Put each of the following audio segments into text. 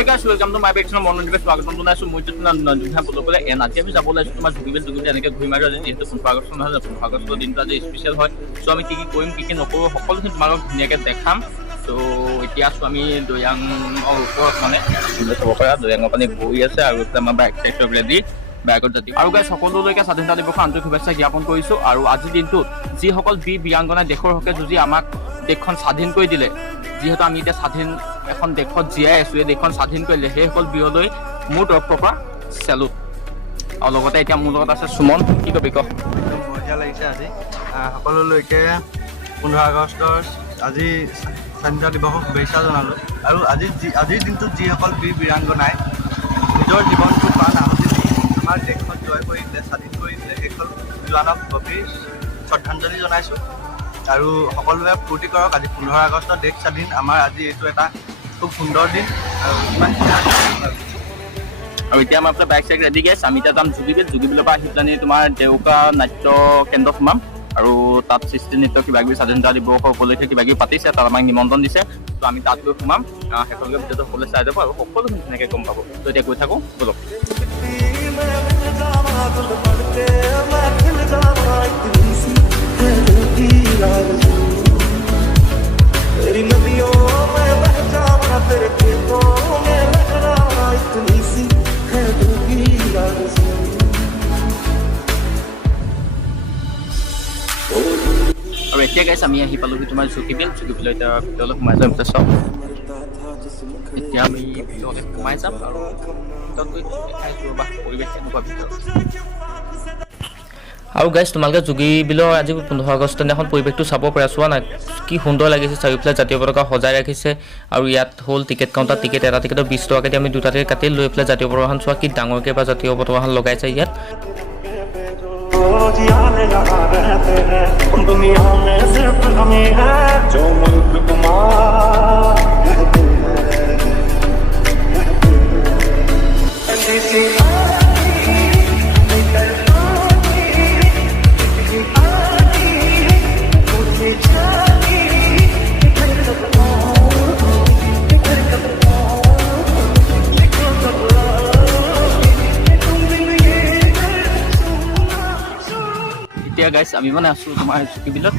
Hey guys, welcome to my page. I'm Monon Device. Welcome to Nasu Mujitna Nandha Polo and Atiamis Abola Sumas Google to get a Guimara into Pagason has a Pagason in the special hot. So I'm going kicking up all his Marok Nugget Deckham. So it is for me the young or money. The young open it. Yes, I will come back. Take ready. আৰু guys সকলোলৈকে স্বাধীনতা দিৱসৰ আন্তৰিক শুভেচ্ছা জ্ঞাপন কৰিছো আৰু আজিৰ দিনটোত যিসকল বিয়াংগনা দেশৰ হকে যুঁজি আমাক দেশখন স্বাধীন কৰি দিলে যিহেতু আমি এতিয়া স্বাধীন এখন দেশত জীয়াই আছো এই দেশখন স্বাধীন কৰিলে সেইসকল বিয়লৈ মোৰ তৰফৰ পৰা চেলুট আৰু লগতে এতিয়া মোৰ লগত আছে সুমন কি কবি ক মজা লাগিছে আজি সকলোলৈকে 15 আগষ্টৰ আজি স্বাধীনতা দিৱসৰ শুভেচ্ছা জনালো আৰু আজিৰ দিনটোত যিসকল বিৰাংগনাই নিজৰ জীৱনটো প্ৰাণ আহুতি আমাৰ দেশখন জয় কৰি দিলে স্বাধীন কৰি দিলে সেইসকল জোৱানক গভীৰ শ্ৰদ্ধাঞ্জলি জনাইছোঁ আৰু সকলোৱে ফূৰ্তি কৰক আজি 15 আগষ্ট দেশ স্বাধীন আমাৰ আজি এইটো এটা খুব সুন্দৰ দিন আৰু ইমান আৰু এতিয়া আমাৰ বাইক চাইক ৰেডি গাইছ আমি এতিয়া যাম জুগিবিলৰ পৰা আহি পেলাই তোমাৰ দেউকা নাট্য কেন্দ্ৰ সোমাম আৰু তাত সৃষ্টি নৃত্য কিবা কিবি স্বাধীনতা দিৱসৰ উপলক্ষে কিবা কিবি পাতিছে তাত আমাক নিমন্ত্ৰণ দিছে তো আমি তাত গৈ সোমাম সেইখনকে ভিডিঅ'টো সকলোৱে চাই যাব আৰু সকলোখিনি ধুনীয়াকৈ গম পাব তো এতিয়া গৈ থাকোঁ বলক तेरी नदियों में बह जाऊंगा तेरे खेतों में लहरा इतनी सी है दिल की आरज़ू আৰু এতিয়া গাইছ আমি আহি পালোহি তোমাৰ জুগিবিল এতিয়া ভিতৰলৈ সোমাই যাম চব এতিয়া আমি ভিতৰলৈ সোমাই যাম আৰু ভিতৰত গৈ দেখাইছোঁ বা পৰিৱেশ কেনেকুৱা ভিতৰত আৰু গাইছ তোমালোকে জুগিবিলৰ আজি 15 আগষ্ট দিনাখন পৰিৱেশটো চাব পৰা চোৱা না কি সুন্দৰ লাগিছে চাৰিওফালে জাতীয় পতাকা সজাই ৰাখিছে আৰু ইয়াত হ'ল টিকেট কাউণ্টাৰ টিকেট এটা টিকেটৰ 20 টকাকৈ দি আমি দুটা টিকেট কাটি লৈ পেলাই জাতীয় পতাকাখন চোৱা কি ডাঙৰকৈ বা জাতীয় পতাকাখন লগাইছে ইয়াত दुनिया में सिर्फ हम ही हैं जो मुल्क এতিয়া গাইছ আমি মানে আছোঁ তোমাৰ জুগিবিলত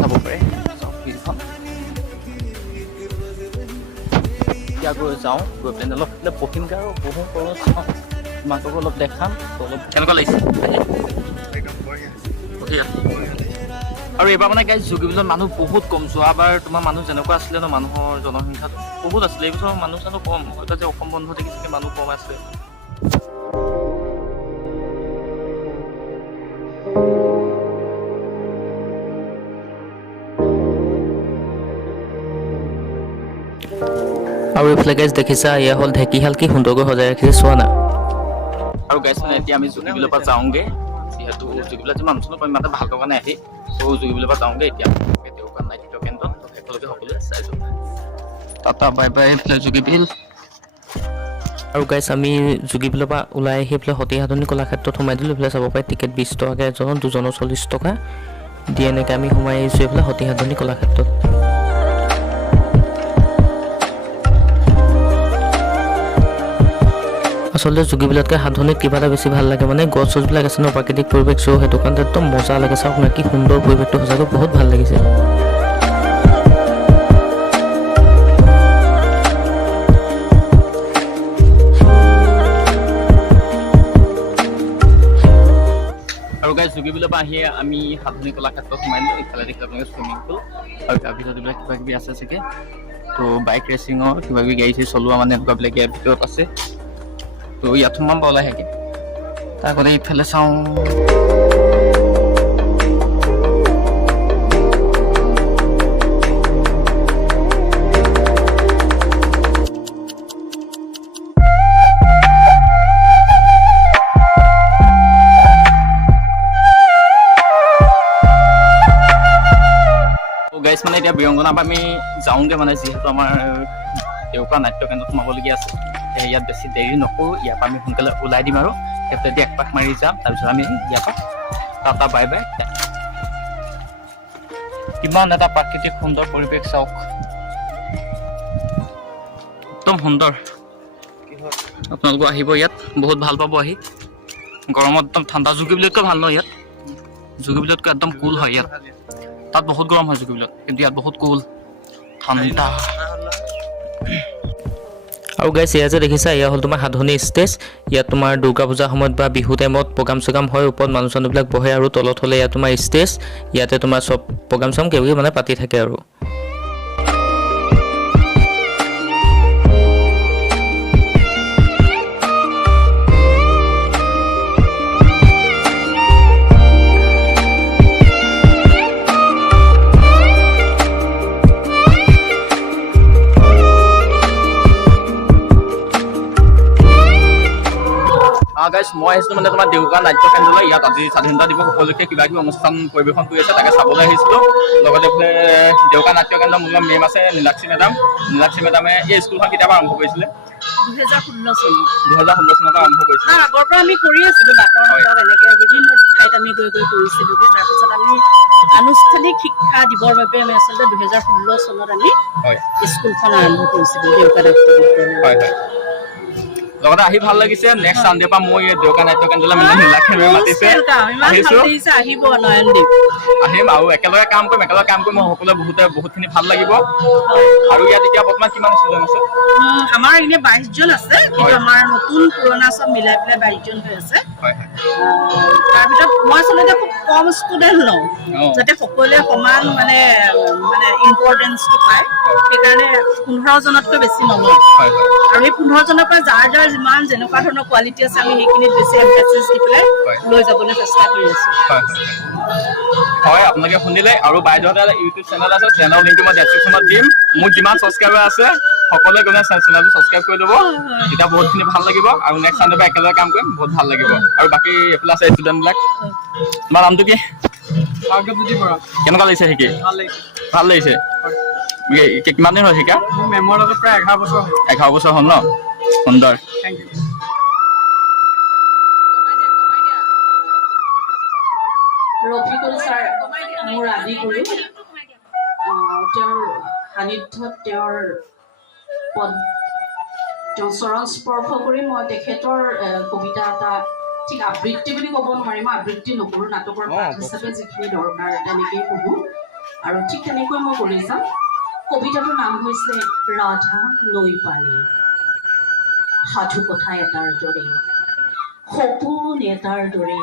চাব পাৰে ফিল্ডখন এতিয়া গৈ যাওঁ গৈ পেলাই অলপ পঢ়িমগৈ আৰু পঢ়োঁ কৰোঁ চাওঁ তোমাকো অলপ দেখাম অলপ কেনেকুৱা লাগিছে আৰু এইবাৰ মানে গাইছ জুগিবিলত মানুহ বহুত কম যোৱাবাৰ তোমাৰ মানুহ যেনেকুৱা আছিলে ন মানুহৰ জনসংখ্যাটো বহুত আছিলে এইবছৰ মানুহ চানুহ কম হয়তো যে অসম বন্ধ দেখিছে মানুহ কম আছিলে আৰু এইফালে গাইছ দেখিছা এয়া হ'ল ঢেঁকীশাল কি সুন্দৰকৈ সজাই ৰাখিছে চোৱা না আৰু গাইছ মানে এতিয়া আমি জুগিবিলৰ পৰা যাওঁগৈ যিহেতু জুগিবিলত যে মানুহ চানুহ ইমান ভাল লগা নাই আহি ত' জুগিবিলৰ পৰা যাওঁগৈ এতিয়া দেউকা নাট্য কেন্দ্ৰত একেলগে সকলোৱে চাইছোঁ টাটা বাই বাই এইফালে জুগিবিল আৰু গাইছ আমি জুগিবিলৰ পৰা ওলাই আহি পেলাই সতী সাধনী কলাক্ষেত্ৰত সোমাই দিলোঁ এইফালে চাব পাৰে টিকেট 20 টকাকৈ এজনৰ দুজনৰ 40 টকা দি এনেকৈ আমি সোমাই আহিছোঁ এইফালে সতী সাধনী কলাক্ষেত্ৰত আচলতে জুগিবিলতকৈ সাধনীত কিবা এটা বেছি ভাল লাগে মানে গছ চছবিলাক আছে ন প্ৰাকৃতিক পৰিৱেশ চ' সেইটো কাৰণে একদম মজা লাগে চাওক না কি সুন্দৰ পৰিৱেশটো সঁচাকৈ বহুত ভাল লাগিছে আৰু গাইছ জুগিবিলৰ পৰা আহি আমি সাধনী কলাক্ষেত্ৰত সোমাই দিলোঁ ইফালে দেখিলে আপোনালোকে চুইমিং পুল আৰু তাৰপিছত এইবিলাক কিবা কিবি আছে চাগে ত' বাইক ৰেচিঙৰ কিবা কিবি গাড়ী চলোৱা মানে এনেকুৱাবিলাক ইয়াৰ ভিতৰত আছে তো ইয়াত সোমাম বাৰু লাহেকৈ তাৰ আগতে ইফালে চাওঁ গাইছ মানে এতিয়া বিৰংগনা পৰা আমি যাওঁগৈ মানে যিহেতু আমাৰ দেউকা নাট্য কেন্দ্ৰত সোমাবলগীয়া আছে ইয়াত বেছি দেৰি নকৰোঁ ইয়াৰ পৰা আমি সোনকালে ওলাই দিম আৰু সেইফালেদি এক পাক মাৰি যাম তাৰপিছত আমি ইয়াৰ পৰা টাটা বাই বাই কিমান এটা প্ৰাকৃতিক সুন্দৰ পৰিৱেশ চাওক একদম সুন্দৰ আপোনালোক আহিব ইয়াত বহুত ভাল পাব আহি গৰমত একদম ঠাণ্ডা জুগিবিলতকৈ ভাল ন ইয়াত জুগিবিলতকৈ একদম কুল হয় ইয়াত তাত বহুত গৰম হয় জুগিবিলত কিন্তু ইয়াত বহুত কুল ঠাণ্ডা আৰু গাইছ এয়া যে দেখিছা এয়া হ'ল তোমাৰ সাধনী ষ্টেজ ইয়াত তোমাৰ দুৰ্গা পূজাৰ সময়ত বা বিহু টাইমত প্ৰগ্ৰাম চগ্ৰাম হয় ওপৰত মানুহ চানুহবিলাক বহে আৰু তলত হ'লে ইয়াত তোমাৰ ষ্টেজ ইয়াতে তোমাৰ চব প্ৰগ্ৰাম চাম কিবা মানে পাতি থাকে আৰু গাইছ মই আহিছিলোঁ মানে তোমাৰ দেউকা নাট্য কেন্দ্ৰলৈ ইয়াত আজি স্বাধীনতা দিৱস উপলক্ষে কিবা কিবি অনুষ্ঠান পৰিৱেশন কৰি আছে তাকে চাবলৈ আহিছিলোঁ লগতে এইফালে দেউকা নাট্য কেন্দ্ৰৰ মূল মেম আছে নীলাক্ষী মেডামে এই স্কুলখন কেতিয়াবা আৰম্ভ কৰিছিলে 2016 চনৰ পৰা আৰম্ভ কৰিছিলে আগৰ পৰা আমি কৰি আছিলোঁ বাটৰ এনেকৈ বিভিন্ন ঠাইত আমি গৈ কৰিছিলোঁগৈ তাৰপিছত আমি আনুষ্ঠানিক শিক্ষা দিবৰ বাবে আমি আচলতে 2016 চনত আমি স্কুলখন আৰম্ভ কৰিছিলোঁ দেউকা নাট্য বিদ্যালয় লগতে আহি ভাল লাগিছে নেক্সট সানডে পৰা মই দেউকা নাট্য কেন্দ্ৰলৈ নীলাক্ষী মেমে মাতিছে আহিব নয়নদীপ আহিম আৰু একেলগে কাম কৰিম মই সকলোৱে বহুতখিনি ভাল লাগিব আৰু ইয়াত এতিয়া বৰ্তমান কিমান ষ্টুডেণ্ট আছে আমাৰ এনে 22 জন আছে কিন্তু আমাৰ নতুন পুৰণা সব মিলাই পেলাই 22 জন হৈ আছে তাৰ ভিতৰত মই আচলতে খুব কম ষ্টুডেণ্ট লওঁ যাতে সকলোৱে সমান মানে ইম্পৰ্টেঞ্চটো পায় সেইকাৰণে 15 জনতকৈ বেছি নলওঁ আৰু এই 15 জনৰ পৰা যাৰ যিমান যেনেকুৱা ধৰণৰ কোৱালিটি আছে আমি সেইখিনিত বেছি এম্ফেচিছ দি পেলাই লৈ যাবলৈ চেষ্টা কৰি আছোঁ হয় আপোনালোকে শুনিলে আৰু বাইদেউহঁতে ইউটিউব চেনেল আছে চেনেলৰ লিংকটো মই ডেছক্ৰিপশ্যনত দিম মোৰ যিমান ছাবস্ক্ৰাইবাৰ আছে সকলোৱে গ'লে চেনেলটো ছাবস্ক্ৰাইব কৰি ল'ব তেতিয়া বহুতখিনি ভাল লাগিব আৰু নেক্সট চানডে পৰা একেলগে কাম কৰিম বহুত ভাল লাগিব আৰু বাকী এইফালে আছে ষ্টুডেণ্টবিলাক তোমাৰ নামটো কি কেনেকুৱা লাগিছে শিকি ভাল লাগিছে কিমান দিন হ'ল শিকা মেমৰ লগত প্ৰায় 11 বছৰ হ'ল ন সুন্দৰ ৰফিকুল ছাৰ মোৰ আদি গুৰু তেওঁৰ সান্নিধ্যত তেওঁৰ চৰণ স্পৰ্শ কৰি মই তেখেতৰ কবিতা এটা ঠিক আবৃত্তি বুলি ক'ব নোৱাৰিম মই আবৃত্তি নকৰোঁ নাটকৰ পাঠ হিচাপে যিখিনি দৰকাৰ তেনেকেই পঢ়োঁ আৰু ঠিক তেনেকৈ মই কৰি যাম কবিতাটোৰ নাম হৈছে ৰাধা নৈ পানী সাধু কথা এটাৰ দৰে সপোন এটাৰ দৰে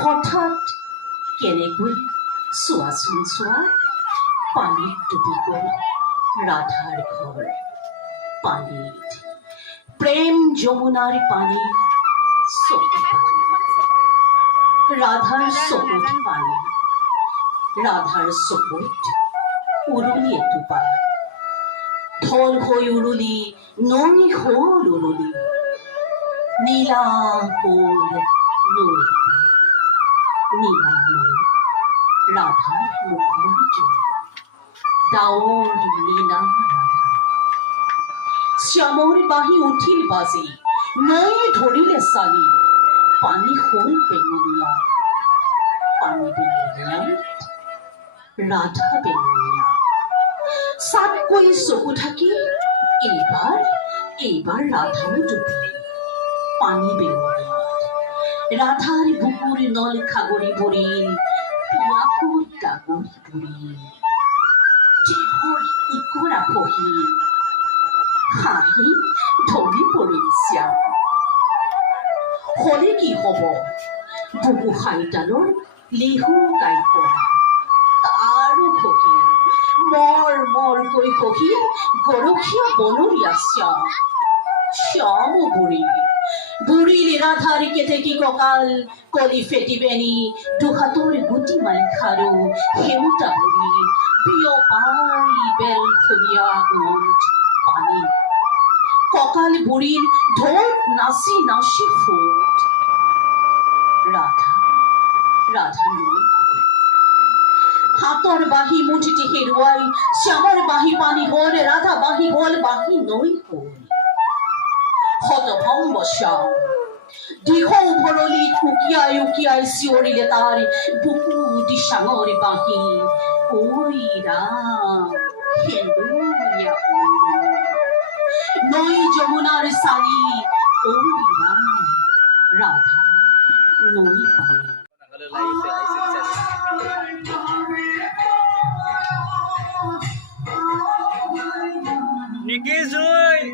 হঠাৎ কেনেকৈ চোৱাচোন চোৱা পানীত ডুবি গ'ল ৰাধাৰ ঘৰ পানীত প্ৰেম যমুনাৰ পানী ৰাধাৰ চকুত পানী ৰাধাৰ চকুত উৰুলি এটোপা ঢল হৈ উৰুলি নৈ হ'ল উৰুলি নীলা হ'ল নৈ নীলা নৈ ৰাধাৰ মুখৰ জোৰ ডাৱৰ লীলা ৰাধা শ্যামৰ বাহি উঠিল বাজি নৈ ধৰিলে চালি পানী হ'ল বেঙুনীয়া পানী বেঙুনীয়া ৰাধা বেঙুনীয়া চাতকৈ চকু থাকি এইবাৰ ৰাধাও ডুবিলে পানী বেঙুনীয়া ৰাধাৰ বুকুৰ নল খাগৰি পৰিল পিয়াসৰ গাগৰি পৰিল দেহৰ ইকৰা পহিল হাঁহি ধৰি পৰিল শ্যাম হলে কি হব বুকু হাইতালৰ লিহু গাই কৰা তাৰো সখী মৰ সখী গৰখীয়া বনৰীয়া শ্যাম বুঢ়িল ৰাধাৰ কেতেকী কঁকাল কলি ফেটি বেনি দুহাতৰ গুটি মাৰি খাৰু সেউতা বুঢ়িল বিয়পাই বেল ফুলীয়া গোন্ধ পানী কঁকাল বুঢ়িল ঢোল নাচি ফুট ৰাধা নৈ হাতৰ বাঁহী মুঠিতে হেৰুৱাই শ্যামৰ বাঁহী পানী হ'ল ৰাধা বাঁহী হ'ল বাঁহী নৈ হ'ল হতভম্ব শ্যাম দিশ ভৰলিত উকিয়াই চিঞৰিলে তাৰ বুকু দিচাঙৰ বাঁহী ঐ ৰাম সেন্দুৰীয়া নৈ যমুনাৰ সাৰি ৰাধা নই পানি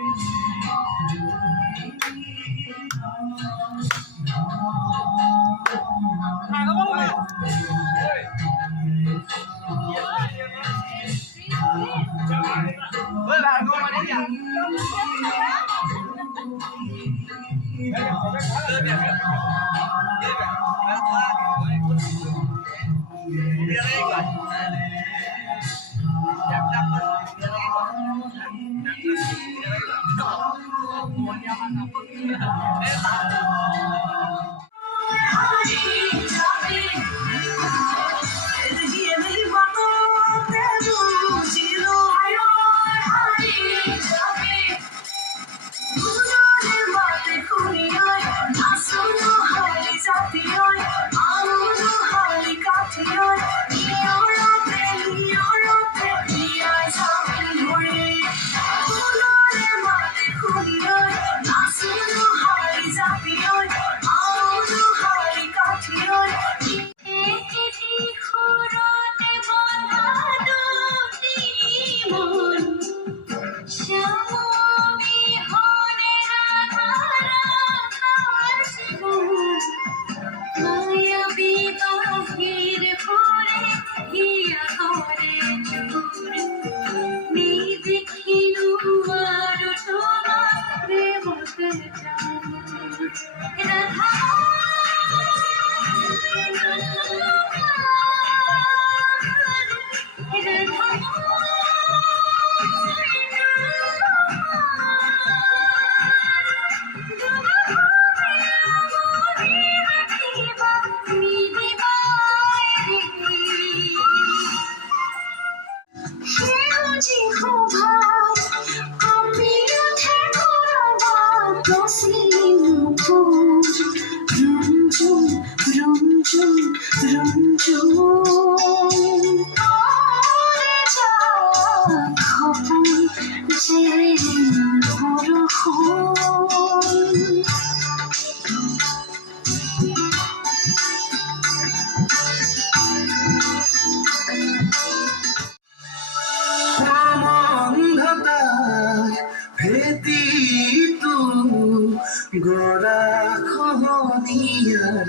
গড়া খহনীয়াৰ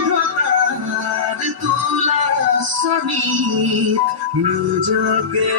বৈধতাৰ তোলা ছবিত নিজকে